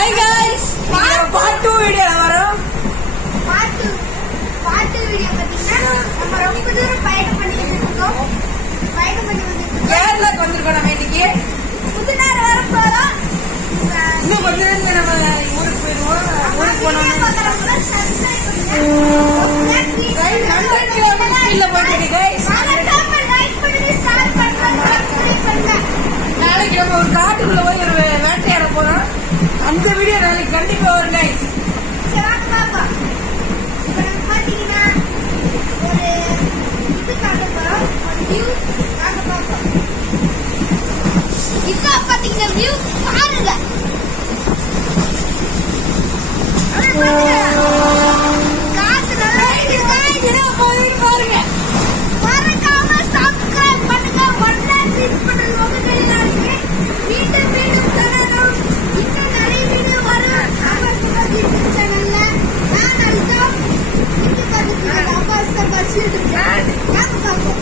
Hi guys part 2 video வரோம். Part 2 video பாத்தீங்கன்னா நம்ம ரொம்ப தூரம் பயணம் பண்ணிட்டு இருக்கோம். பயணம் பண்ணி வந்துட்டோம். கேரளாக்கு வந்திருக்கோம் நம்ம இன்னைக்கு. புதுநாடு வர போறோம். இன்னும் கொஞ்ச நேரத்துல நம்ம ஊருக்கு போயிடுவோம். ஊருக்கு போனோம். சப்ஸ்கிரைப் பண்ணுங்க. ஸ்பீட்ல போயிட்டு गाइस. லைக் பண்ணுங்க, ஷேர் பண்ணுங்க, சப்ஸ்கிரைப் பண்ணுங்க. நாளைக்கு நம்ம ஒரு காட்டுக்குள்ள போய் ஒரு வேட்டையாட போறோம். அந்த வீடியோ நாளைக்கு கண்டிப்பா வரும் गाइस. சரி வாங்க பாப்போம். இப்போ நம்ம பாத்தீங்கன்னா ஒரு இது பார்க்க போறோம். ஒரு வியூ பார்க்க போறோம். இப்போ பாத்தீங்கன்னா வியூ பாருங்க. காத்து நல்லா இருக்கு. பாருங்க. மறக்காம சப்ஸ்கிரைப் பண்ணுங்க. ஒண்ணா கிளிக் பண்ணுங்க. உங்க கையில இருக்கு. மீண்டும் தொடரும். இன்னும் நிறைய வீடியோ வரும். நம்ம யூடியூப் சேனல்ல நான் அல்தா. இது பாத்தீங்கன்னா அப்பா சபாஷ் இருக்கு. வாங்க பாப்போம்.